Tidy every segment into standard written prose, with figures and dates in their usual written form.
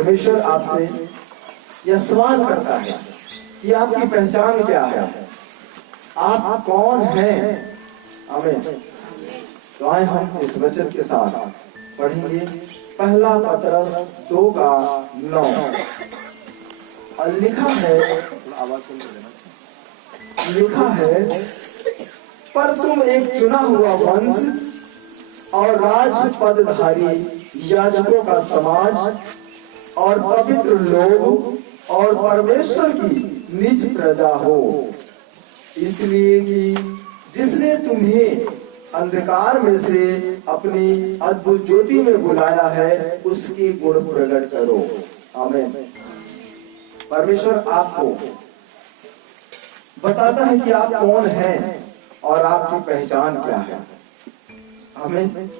परमेश्वर आपसे यह सवाल करता है कि आपकी पहचान क्या है, आप कौन हैं। आमीन। तो आए हम इस वचन के साथ पढ़ेंगे पहला पतरस 2:9। और लिखा है पर तुम एक चुना हुआ वंश और राज पदधारी याजकों का समाज और पवित्र लोग और परमेश्वर की निज प्रजा हो, इसलिए कि जिसने तुम्हें अंधकार में से अपनी अद्भुत ज्योति में बुलाया है उसके गुण प्रकट करो। आमीन। परमेश्वर आपको बताता है कि आप कौन हैं और आपकी पहचान क्या है। आमीन।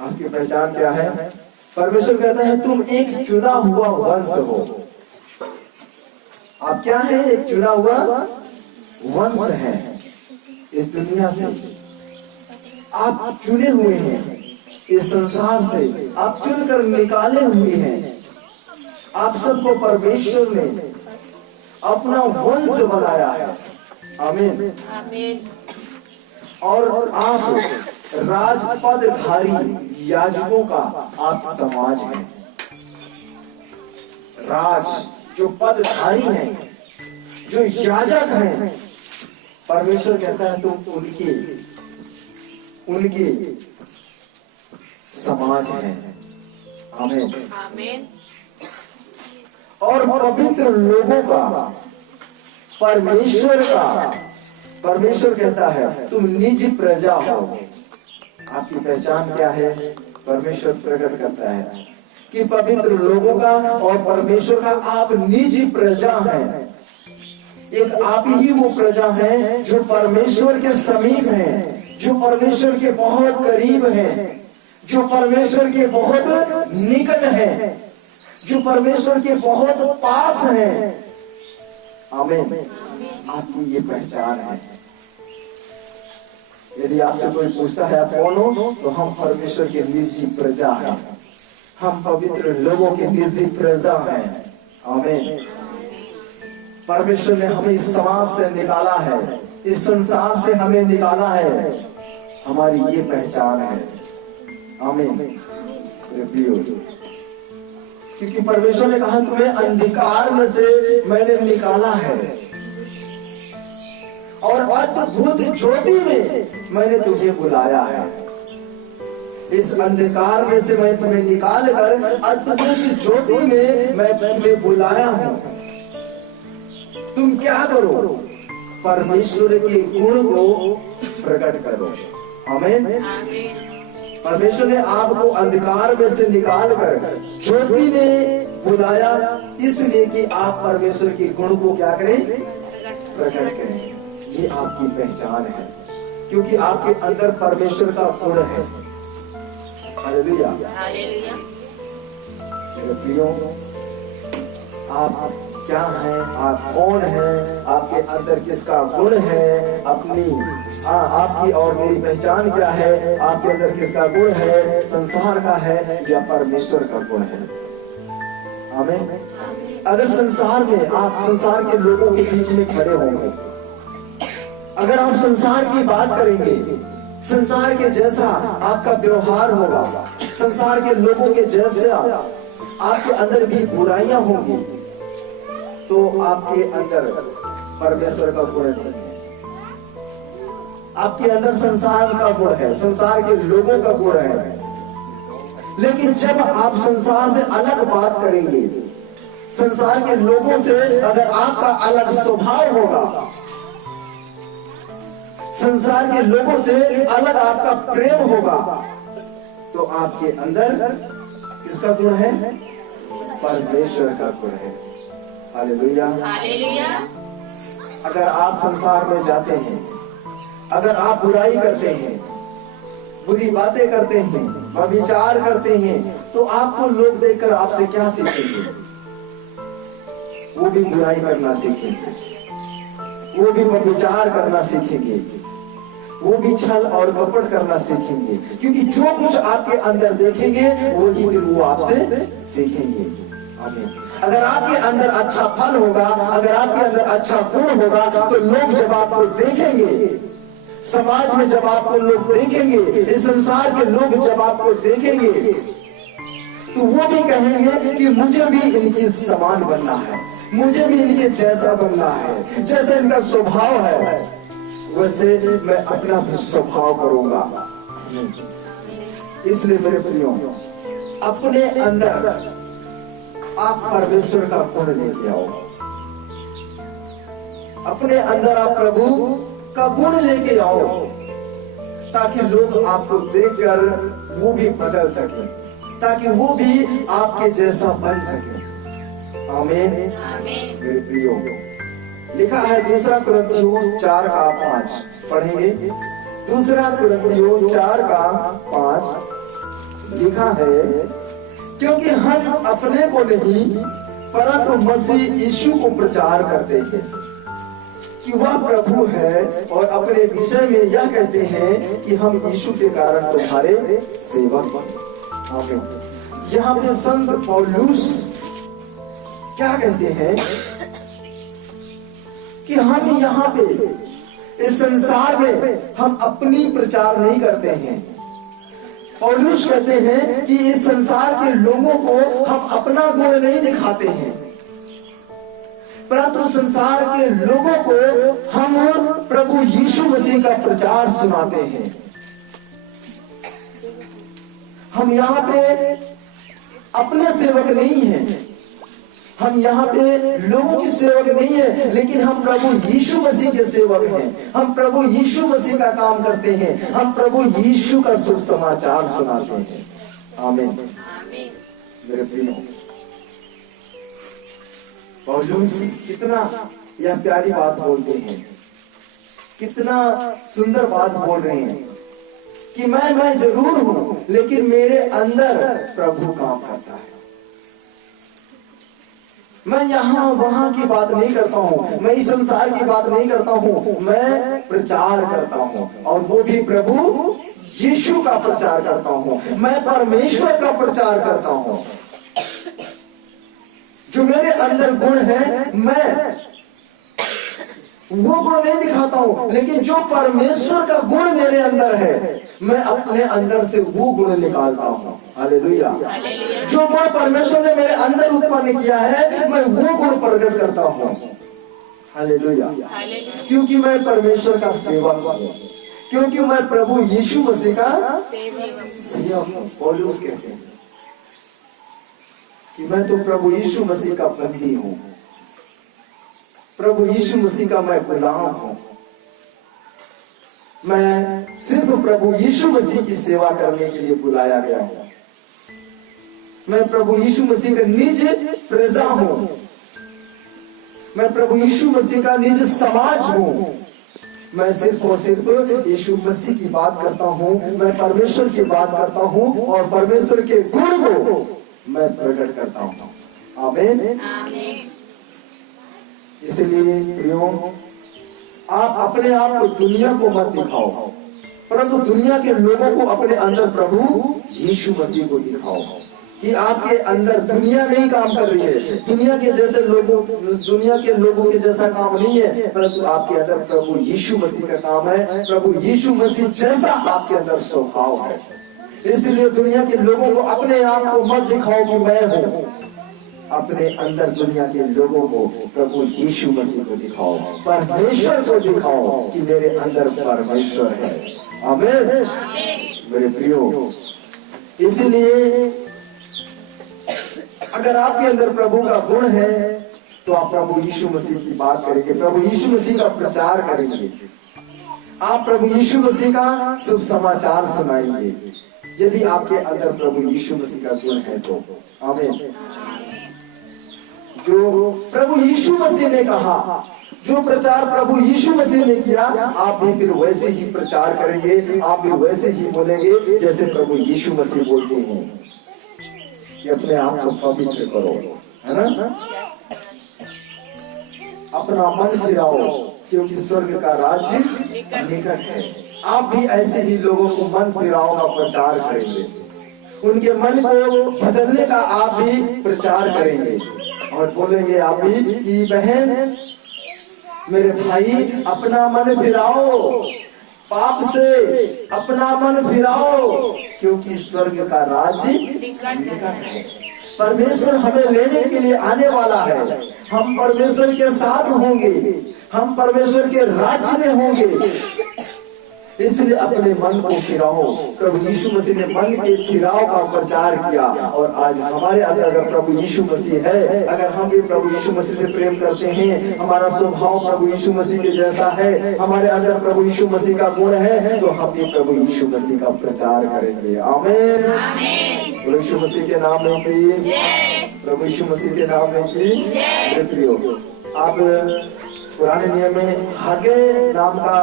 आपकी पहचान क्या है। परमेश्वर कहता है तुम एक चुना हुआ वंश हो। आप क्या हैं? एक चुना हुआ वंश है। इस दुनिया से आप चुने हुए हैं, इस संसार से आप चुनकर निकाले हुए हैं। आप सबको परमेश्वर ने अपना वंश बनाया है। आमीन। और आप राजपदधारी याजकों का आप समाज हैं। राज जो पदधारी हैं, जो याजक हैं, परमेश्वर कहता है तुम उनके समाज हैं। आमीन। और पवित्र लोगों का, परमेश्वर कहता है तुम निज प्रजा हो। आपकी पहचान क्या है? परमेश्वर प्रकट करता है कि पवित्र लोगों का और परमेश्वर का आप निज प्रजा हैं। एक आप ही वो प्रजा है जो परमेश्वर के समीप है, जो परमेश्वर के बहुत करीब है, जो परमेश्वर के बहुत निकट है, जो परमेश्वर के बहुत पास है। आमीन। आपकी ये पहचान है। यदि आपसे कोई पूछता है आप कौन हो, तो हम परमेश्वर के निजी प्रजा हैं। हम पवित्र लोगों के निजी प्रजा हैं। आमीन। परमेश्वर ने हमें इस समाज से निकाला है, इस संसार से हमें निकाला है। हमारी ये पहचान है। आमीन। प्रियो, क्योंकि परमेश्वर ने कहा तुम्हें अंधकार में से मैंने निकाला है और अद्भुत ज्योति में मैंने तुम्हें बुलाया है। इस अंधकार में से मैं तुम्हें निकाल कर अद्भुत ज्योति में मैं तुम्हें बुलाया हूं। तुम क्या करो? परमेश्वर के गुण को प्रकट करो। आमीन। परमेश्वर ने आपको अंधकार में से निकालकर ज्योति में बुलाया, इसलिए कि आप परमेश्वर के गुण को क्या करें? प्रकट करें। ये आपकी पहचान है, क्योंकि आपके अंदर परमेश्वर का गुण है। हालेलुया। मेरे प्रियो, आप क्या हैं? आप कौन हैं? आपके अंदर किसका गुण है? आपकी और मेरी पहचान क्या है? आपके अंदर किसका गुण है? संसार का है या परमेश्वर का गुण है? आमीन। अगर संसार में आप संसार के लोगों के बीच में खड़े होंगे, अगर आप संसार की बात करेंगे, संसार के जैसा आपका व्यवहार होगा, संसार के लोगों के जैसा आपके अंदर भी बुराइयां होंगी, तो आपके अंदर परमेश्वर का गुण नहीं है। आपके अंदर संसार का गुण है, संसार के लोगों का गुण है। लेकिन जब आप संसार से अलग बात करेंगे, संसार के लोगों से अगर आपका अलग स्वभाव होगा, संसार के लोगों से अलग आपका प्रेम होगा, तो आपके अंदर किसका गुण है? परमेश्वर का गुण है। हालेलुया। अगर आप संसार में जाते हैं, अगर आप बुराई करते हैं, बुरी बातें करते हैं, व्यभिचार करते हैं, तो आपको लोग देखकर आपसे क्या सीखेंगे? वो भी बुराई करना सीखेंगे, वो भी व्यभिचार करना सीखेंगे, वो भी छल और कपट करना सीखेंगे, क्योंकि जो कुछ आपके अंदर देखेंगे वही फिर वो आपसे सीखेंगे। आमीन। अगर आपके अंदर अच्छा फल होगा, अगर आपके अंदर अच्छा गुण होगा, तो लोग जब आपको देखेंगे, समाज में जब आपको लोग देखेंगे, इस संसार के लोग जब आपको देखेंगे, तो वो भी कहेंगे कि मुझे भी इनके समान बनना है, मुझे भी इनके जैसा बनना है, जैसे इनका स्वभाव है वैसे मैं अपना भी स्वभाव करूंगा। इसलिए मेरे प्रियो, अपने अंदर आप परमेश्वर का गुण लेके आओ, अपने अंदर आप प्रभु का गुण लेके आओ, ताकि लोग आपको देखकर वो भी बदल सके, ताकि वो भी आपके जैसा बन सके। आमीन। मेरे प्रियो, लिखा है 2 कुरिन्थियों 4:5, पढ़ेंगे। 2 कुरिन्थियों 4:5 लिखा है, क्योंकि हम अपने को नहीं परंतु मसीह यीशु को प्रचार करते हैं कि वह प्रभु है, और अपने विषय में यह कहते हैं कि हम यीशु के कारण तुम्हारे सेवक हैं। आमीन। यहाँ पे संत पौलुस क्या कहते हैं कि हम यहाँ पे इस संसार में हम अपनी प्रचार नहीं करते हैं। पौलुस कहते हैं कि इस संसार के लोगों को हम अपना गुण नहीं दिखाते हैं, परंतु संसार के लोगों को हम प्रभु यीशु मसीह का प्रचार सुनाते हैं। हम यहाँ पे अपने सेवक नहीं हैं, हम यहाँ पे लोगों की सेवक नहीं है, लेकिन हम प्रभु यीशु मसीह के सेवक हैं। हम प्रभु यीशु मसीह का काम करते हैं, हम प्रभु यीशु का शुभ समाचार सुनाते हैं। आमीन। मेरे प्रियो, पौलुस कितना यह प्यारी बात बोलते हैं, कितना सुंदर बात बोल रहे हैं कि मैं जरूर हूं, लेकिन मेरे अंदर प्रभु काम करता है। मैं यहाँ वहां की बात नहीं करता हूँ, मैं इस संसार की बात नहीं करता हूँ, मैं प्रचार करता हूँ, और वो भी प्रभु यीशु का प्रचार करता हूँ। मैं परमेश्वर का प्रचार करता हूँ। जो मेरे अंदर गुण है, मैं वो गुण नहीं दिखाता हूँ, लेकिन जो परमेश्वर का गुण मेरे अंदर है, मैं अपने अंदर से वो गुण निकालता हूँ। हालेलुया। जो गुण परमेश्वर ने मेरे अंदर उत्पन्न किया है, मैं वो गुण प्रकट करता हूँ। हालेलुया। क्योंकि मैं परमेश्वर का सेवक हूँ, क्योंकि मैं प्रभु यीशु मसीह का सेवक हूँ। पौलुस कहते हैं कि मैं तो प्रभु यीशु मसीह का बंदी हूँ, प्रभु यीशु मसीह का मैं गुलाम हूँ। मैं सिर्फ प्रभु यीशु मसीह की सेवा करने के लिए बुलाया गया हूँ। मैं प्रभु यीशु मसीह का निज प्रजा हूँ, मैं प्रभु यीशु मसीह का निज समाज हूँ। मैं सिर्फ और सिर्फ यीशु मसीह की बात करता हूँ, मैं परमेश्वर की बात करता हूँ, और परमेश्वर के गुण को मैं प्रकट करता हूँ। आमीन। इसलिए प्रियो, आप अपने आप को दुनिया को मत दिखाओ, परंतु दुनिया के लोगों को अपने अंदर प्रभु यीशु मसीह को दिखाओ। कि आपके अंदर दुनिया नहीं काम कर रही है, दुनिया के जैसे लोगों, दुनिया के लोगों के जैसा काम नहीं है, परंतु आपके अंदर प्रभु यीशु मसीह का काम है। प्रभु यीशु मसीह जैसा आपके अंदर स्वभाव है। इसलिए दुनिया के लोगों को अपने आप को मत दिखाओ कि मैं हूँ, अपने अंदर दुनिया के लोगों को प्रभु यीशु मसीह को दिखाओ, परमेश्वर को दिखाओ कि मेरे अंदर परमेश्वर है। आमीन। मेरे प्रियो, इसलिए अगर आपके अंदर प्रभु का गुण है, तो आप प्रभु यीशु मसीह की बात करेंगे, प्रभु यीशु मसीह का प्रचार करेंगे, आप प्रभु यीशु मसीह का शुभ समाचार सुनाएंगे, यदि आपके अंदर प्रभु यीशु मसीह का गुण है तो। आमीन। जो प्रभु यीशु मसीह ने कहा, जो प्रचार प्रभु यीशु मसीह ने किया, आप भी फिर वैसे ही प्रचार करेंगे, आप भी वैसे ही बोलेंगे जैसे प्रभु यीशु मसीह बोलते हैं कि अपने आप को पवित्र करो, है ना, अपना मन फिराओ, क्योंकि स्वर्ग का राज्य निकट है। आप भी ऐसे ही लोगों को मन फिराओ का प्रचार करेंगे, उनके मन को बदलने का आप भी प्रचार करेंगे और बोलेंगे आप भी कि बहन, मेरे भाई, अपना मन फिराओ, पाप से अपना मन फिराओ, क्योंकि स्वर्ग का राज्य निकट है। परमेश्वर हमें लेने के लिए आने वाला है। हम परमेश्वर के साथ होंगे, हम परमेश्वर के राज्य में होंगे। इसलिए अपने मन को फिराओ। प्रभु यीशु मसीह ने मन के फिराव का प्रचार किया और आज हमारे अंदर अगर प्रभु यीशु मसीह है, अगर हम भी प्रभु यीशु मसीह से प्रेम करते हैं, हमारा स्वभाव प्रभु यीशु मसीह के जैसा है, हमारे अंदर प्रभु यीशु मसीह का गुण है, तो हम भी प्रभु यीशु मसीह का प्रचार करेंगे। आमीन। प्रभु यीशु मसीह के नाम में की, प्रभु यीशु मसीह के नाम में की। प्रियो, आप पुराने नियम में हागे नाम का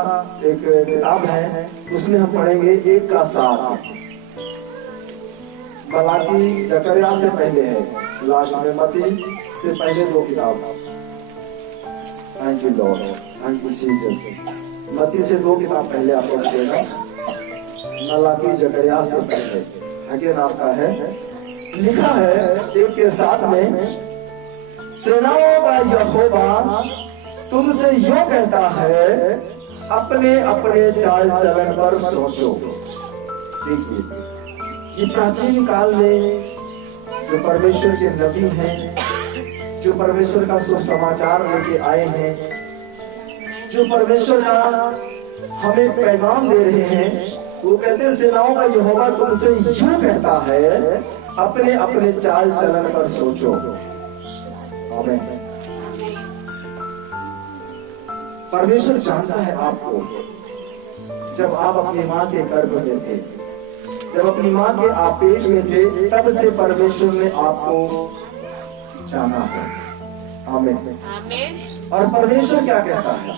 एक किताब है, उसमें हम पढ़ेंगे 1:7। मलाकी जकरिया से पहले है, लास्ट में मती से पहले 2 किताब। Thank you Lord, thank you Jesus. मती से 2 किताब पहले आपको मिलेगा। मलाकी जकरिया से पहले हागे नाम का है। लिखा है 1:7 में, सेनाओं का यहोवा तुमसे यूं कहता है, अपने अपने चाल चलन पर सोचो। देखिए, ये प्राचीन काल में जो परमेश्वर के नबी हैं, जो परमेश्वर का शुभ समाचार लेके आए हैं, जो परमेश्वर का हमें पैगाम दे रहे हैं, वो कहते हैं सेनाओं का यहोवा तुमसे यूं कहता है, अपने अपने चाल चलन पर सोचो। आमीन। परमेश्वर जानता है आपको। जब आप अपनी माँ के गर्भ में थे, जब अपनी माँ के आप पेट में थे, तब से परमेश्वर ने आपको जाना है। आमीन। और परमेश्वर क्या कहता है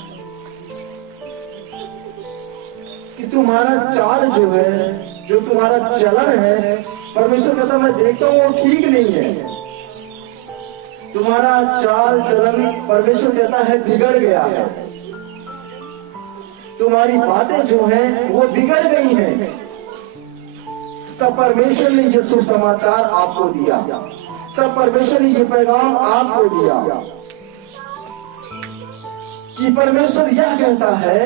कि तुम्हारा चाल जो है, जो तुम्हारा चलन है, परमेश्वर कहता मैं देखता हूँ वो ठीक नहीं है। तुम्हारा चाल चलन परमेश्वर कहता है बिगड़ गया है। तुम्हारी बातें जो हैं वो बिगड़ गई हैं। तब परमेश्वर ने ये शुभ समाचार आपको दिया, तब परमेश्वर ने ये पैगाम आपको दिया कि परमेश्वर यह कहता है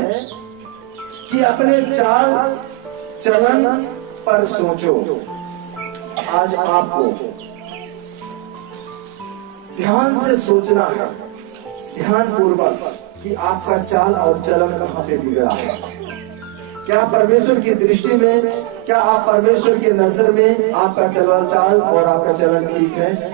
कि अपने चाल चलन पर सोचो। आज आपको ध्यान से सोचना है, ध्यान पूर्वक, कि आपका चाल और चलन कहाँ पे बिगड़ा है। क्या परमेश्वर की दृष्टि में, क्या आप परमेश्वर की नजर में आपका चाल और आपका चलन ठीक है?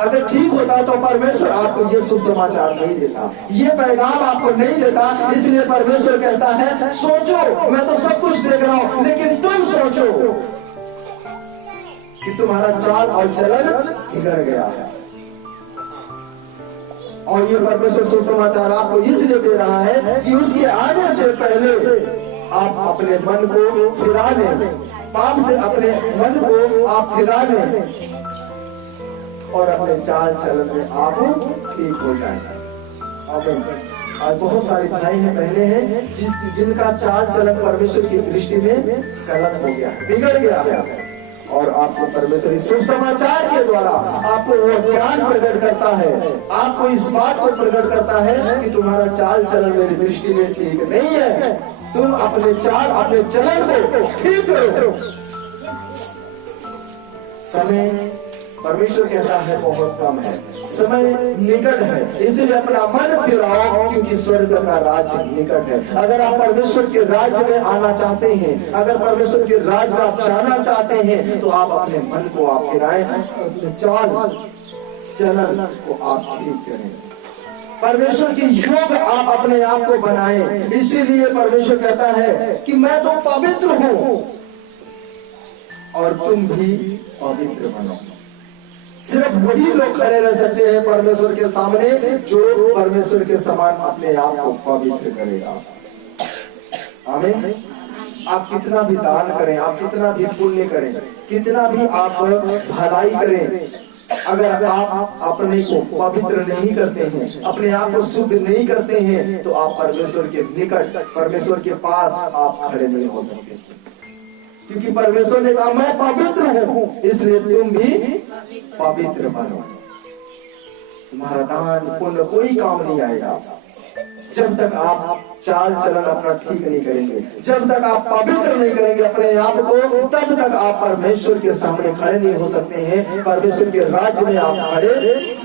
अगर ठीक होता तो परमेश्वर आपको ये शुभ समाचार नहीं देता, ये पैगाम आपको नहीं देता। इसलिए परमेश्वर कहता है सोचो, मैं तो सब कुछ देख रहा हूं, लेकिन तुम सोचो कि तुम्हारा चाल और चलन बिगड़ गया है। और ये परमेश्वर शुभ समाचार आपको इसलिए दे रहा है कि उसके आने से पहले आप अपने मन को फिरा लें, पाप से अपने मन को आप फिरा लें और अपने चाल चलन में आप ठीक हो जाएं। आमीन। आज बहुत सारे भाई हैं, बहनें हैं जिनका चाल चलन परमेश्वर की दृष्टि में गलत हो गया, बिगड़ गया है। और आपको परमेश्वर इस शुभ समाचार के द्वारा आपको वो ज्ञान प्रकट करता है, आपको इस बात को प्रकट करता है कि तुम्हारा चाल चलन मेरी दृष्टि में ठीक नहीं है। तुम अपने चाल, अपने चलन को ठीक करो। समय परमेश्वर कहता है बहुत कम है, समय निकट है, इसलिए अपना मन फिराओ, क्योंकि स्वर्ग का राज्य निकट है। अगर आप परमेश्वर के राज्य में आना चाहते हैं, अगर परमेश्वर के राज्य में आप जाना चाहते हैं, तो आप अपने मन को आप फिराएं, अपने चाल चलन को आप ठीक करें, परमेश्वर की योग आप अपने आप को बनाएं। इसीलिए परमेश्वर कहता है कि मैं तो पवित्र हूं और तुम भी पवित्र बनो। सिर्फ वही लोग खड़े रह सकते हैं परमेश्वर के सामने जो परमेश्वर के समान अपने आप को पवित्र करेगा। आमीन। आप कितना भी दान करें, आप कितना भी पुण्य करें, कितना भी आप भलाई करें, अगर आप अपने को पवित्र नहीं करते हैं, अपने आप को शुद्ध नहीं करते हैं, तो आप परमेश्वर के निकट, परमेश्वर के पास आप खड़े नहीं हो सकते। क्योंकि परमेश्वर ने कहा मैं पवित्र हूं, इसलिए तुम भी पवित्र बनो। तुम्हारा दान पुण्य कोई काम नहीं आएगा जब तक आप चाल चलन अपना ठीक नहीं करेंगे, जब तक आप पवित्र नहीं करेंगे अपने आप को, तब तक आप परमेश्वर के सामने खड़े नहीं हो सकते हैं, परमेश्वर के राज्य में आप खड़े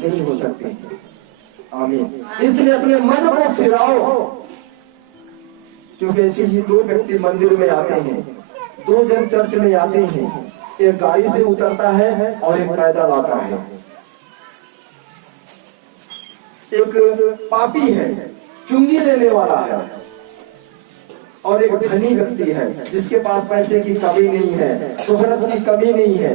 नहीं हो सकते हैं। आमीन। इसलिए अपने मन को फिराओ, क्योंकि ऐसे ही दो व्यक्ति मंदिर में आते हैं, दो जन चर्च में आते हैं, एक गाड़ी से उतरता है और एक पैदल आता है। एक पापी है, चुंगी लेने वाला है, और एक धनी व्यक्ति है जिसके पास पैसे की कमी नहीं है, शोहरत की कमी नहीं है।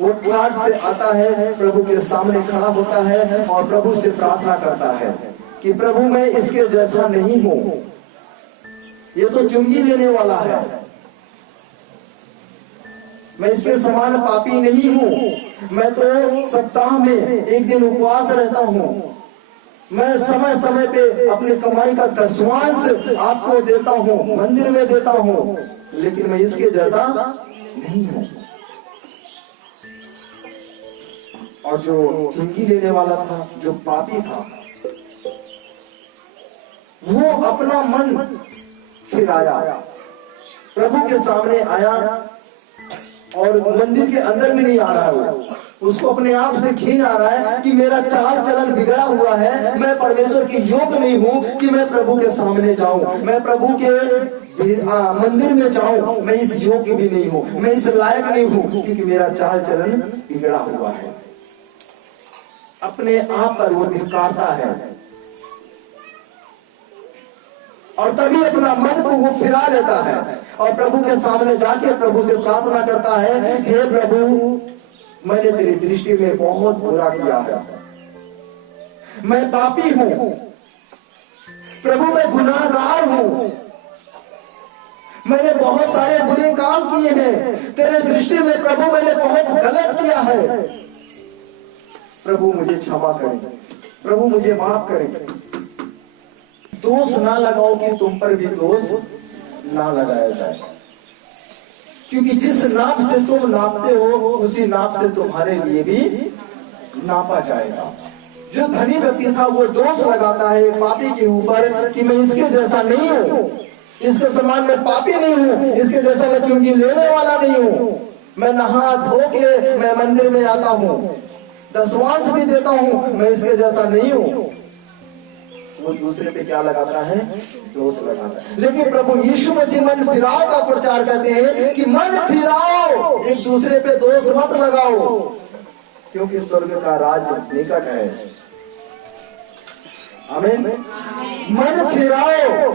वो ठाठ से आता है, प्रभु के सामने खड़ा होता है और प्रभु से प्रार्थना करता है कि प्रभु मैं इसके जैसा नहीं हूं, ये तो चुंगी लेने वाला है, मैं इसके समान पापी नहीं हूं, मैं तो सप्ताह में एक दिन उपवास रहता हूं, मैं समय समय पे अपनी कमाई का दसवांश आपको देता हूं, मंदिर में देता हूं, लेकिन मैं इसके जैसा नहीं हूं। और जो चुंगी लेने वाला था, जो पापी था, वो अपना मन फिराया, प्रभु के सामने आया और मंदिर के अंदर में नहीं आ रहा है, उसको अपने आप से घिन आ रहा है कि मेरा चाल चलन बिगड़ा हुआ है, मैं परमेश्वर की योग्य नहीं हूं कि मैं प्रभु के सामने जाऊं, मैं प्रभु के मंदिर में जाऊं, मैं इस योग्य भी नहीं हूं, मैं इस लायक नहीं हूं, क्योंकि मेरा चाल चलन बिगड़ा हुआ है। अपने आप पर वो धिक्कारता है और तभी अपना मन को वो फिरा लेता है और प्रभु के सामने जाके प्रभु से प्रार्थना करता है, हे प्रभु मैंने तेरी दृष्टि में बहुत बुरा किया है, मैं पापी हूं प्रभु, मैं गुनाहगार हूं, मैंने बहुत सारे बुरे काम किए हैं तेरे दृष्टि में प्रभु, मैंने बहुत गलत किया है, प्रभु मुझे क्षमा करें, प्रभु मुझे माफ करें। दोष ना लगाओ कि तुम पर भी दोष ना लगाया जाए, क्योंकि जिस नाप से तुम नापते हो उसी नाप से तुम्हारे लिए भी नापा जाएगा। जो धनी व्यक्ति था वो दोष लगाता है पापी के ऊपर कि मैं इसके जैसा नहीं हूं, इसके समान मैं पापी नहीं हूं, इसके जैसा मैं चुंगी लेने वाला नहीं हूं, मैं नहा धो के मैं मंदिर में आता हूं, दसवांश भी देता हूं, मैं इसके जैसा नहीं हूं। वो दूसरे पे क्या लगाता है? दोष लगाता है। लेकिन प्रभु यीशु मसीह मन फिराव का प्रचार करते हैं कि मन फिराओ, एक दूसरे पे दोष मत लगाओ, क्योंकि स्वर्ग का राज्य निकट है। आमीन। मन फिराओ,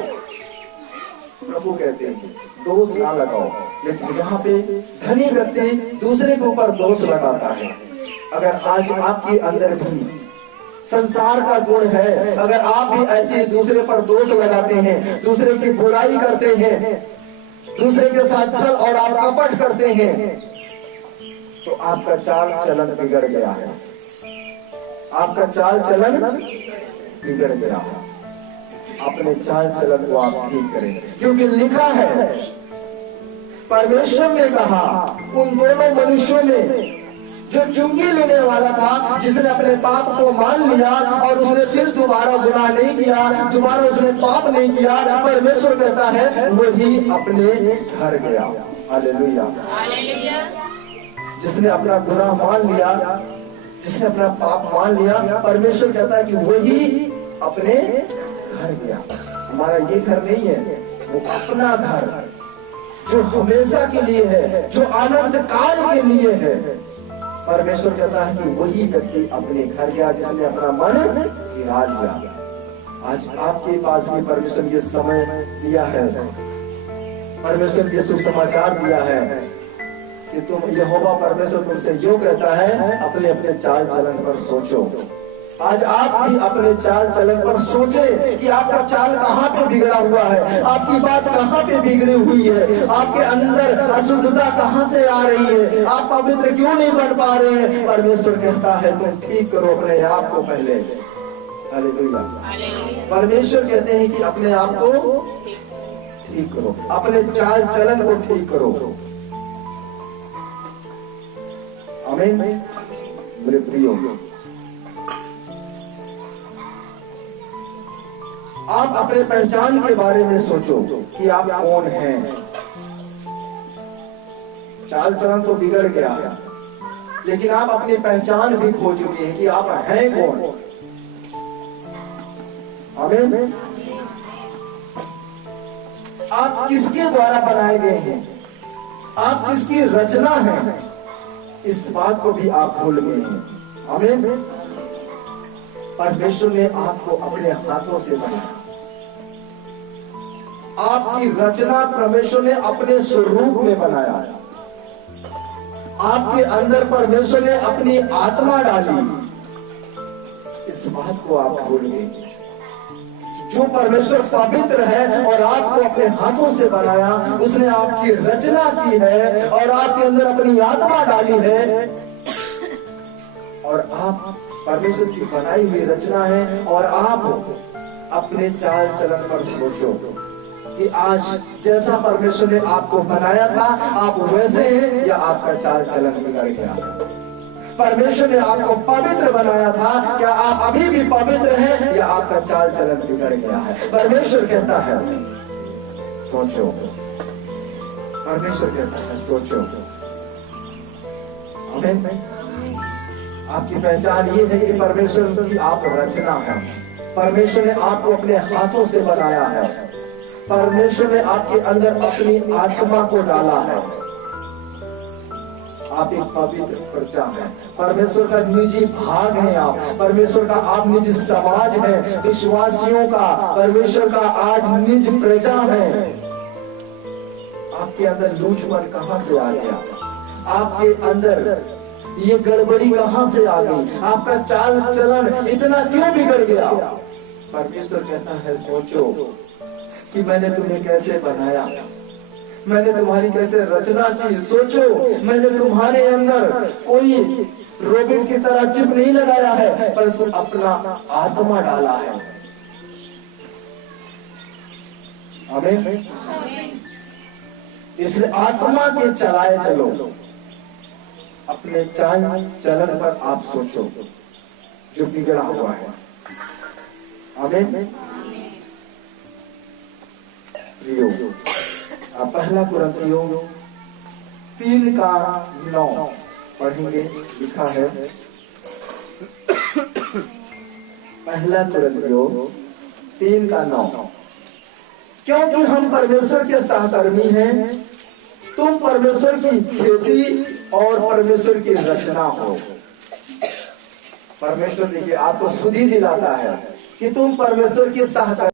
प्रभु कहते हैं दोष ना लगाओ। लेकिन यहाँ पे धनी व्यक्ति दूसरे के ऊपर दोष लगाता है। अगर आज आपके अंदर भी संसार का गुण है, अगर आप भी ऐसे दूसरे पर दोष लगाते हैं, दूसरे की बुराई करते हैं, दूसरे के साथ छल और आप कपट करते हैं, तो आपका चाल चलन बिगड़ गया है, आपका चाल चलन बिगड़ गया है। अपने चाल चलन को आप ठीक करें, क्योंकि लिखा है परमेश्वर ने कहा उन दोनों मनुष्यों में, जो चुंगी लेने वाला था, जिसने अपने पाप को मान लिया और उसने फिर दोबारा गुनाह नहीं किया, दोबारा उसने पाप नहीं किया, परमेश्वर कहता है वही अपने घर गया। हालेलुया। जिसने अपना गुनाह मान लिया, जिसने अपना पाप मान लिया, परमेश्वर कहता है कि वही अपने घर गया। हमारा ये घर नहीं है, वो अपना घर जो हमेशा के लिए है, जो अनंत काल के लिए है। परमेश्वर कहता है कि वही व्यक्ति अपने घर गया जिसने अपना मन फिरा लिया। आज आपके पास भी परमेश्वर ये समय दिया है, परमेश्वर ये सुसमाचार दिया है कि तुम, यहोवा परमेश्वर तुमसे यो कहता है अपने अपने चाल चलन पर सोचो। आज आप भी अपने चाल चलन पर सोचें कि आपका चाल कहाँ पे बिगड़ा हुआ है, आपकी बात कहाँ पे बिगड़ी हुई है, आपके अंदर अशुद्धता कहाँ से आ रही है, आप पवित्र क्यों नहीं बन पा रहे हैं। परमेश्वर कहता है तुम ठीक करो अपने आप को पहले। हालेलुया। परमेश्वर कहते हैं कि अपने आप को ठीक करो, अपने चाल चलन को ठीक करो। आमीन। मेरे प्रियो, आप अपने पहचान के बारे में सोचो कि आप कौन हैं। चाल चलन तो बिगड़ गया है, लेकिन आप अपनी पहचान भी खो चुके हैं कि आप हैं कौन। आमीन। आप किसके द्वारा बनाए गए हैं, आप किसकी रचना है, इस बात को भी आप भूल गए हैं। आमीन। परमेश्वर ने आपको अपने हाथों से बनाया, आपकी रचना परमेश्वर ने अपने स्वरूप में बनाया। आपके अंदर परमेश्वर ने अपनी आत्मा डाली। इस बात को आप भूल गए। जो परमेश्वर पवित्र है और आपको अपने हाथों से बनाया, उसने आपकी रचना की है और आपके अंदर अपनी आत्मा डाली है, और आप परमेश्वर की बनाई हुई रचना है। और आप अपने चाल चलन पर सोचो कि आज जैसा परमेश्वर ने आपको बनाया था, आप वैसे हैं या आपका चाल चलन बिगड़ गया। परमेश्वर ने आपको पवित्र बनाया था, क्या आप अभी भी पवित्र हैं या आपका चाल चलन बिगड़ गया है। परमेश्वर कहता है सोचो, परमेश्वर कहता है सोचो। आमीन। आपकी पहचान ये है कि परमेश्वर की आप रचना है। परमेश्वर ने आपको अपने हाथों से बनाया है। परमेश्वर ने आपके अंदर अपनी आत्मा को डाला है। आप एक पवित्र प्रजा हैं, परमेश्वर का निजी भाग हैं आप, परमेश्वर का आप निजी समाज है, विश्वासियों का परमेश्वर का आज निज प्रजा है। आपके अंदर लूचपन कहां से आ गया, आपके अंदर ये गड़बड़ी कहां से आ गई, आपका चाल चलन इतना क्यों बिगड़ गया। परमेश्वर कहता है सोचो कि मैंने तुम्हें कैसे बनाया, मैंने तुम्हारी कैसे रचना की। सोचो, मैंने तुम्हारे अंदर कोई रोबोट की तरह चिप नहीं लगाया है, परंतु अपना आत्मा डाला है। आमीन। इसलिए आत्मा के चलाए चलो। अपने चाल चलन पर आप सोचो जो बिगड़ा हुआ है। आमीन। पहला कुरिन्थियों 3:9 पढ़ेंगे। लिखा है पहला कुरिन्थियों 3:9, क्योंकि हम परमेश्वर के सहकर्मी हैं, तुम परमेश्वर की खेती और परमेश्वर की रचना हो। परमेश्वर देखिए आपको सुधि दिलाता है कि तुम परमेश्वर के सहकर्मी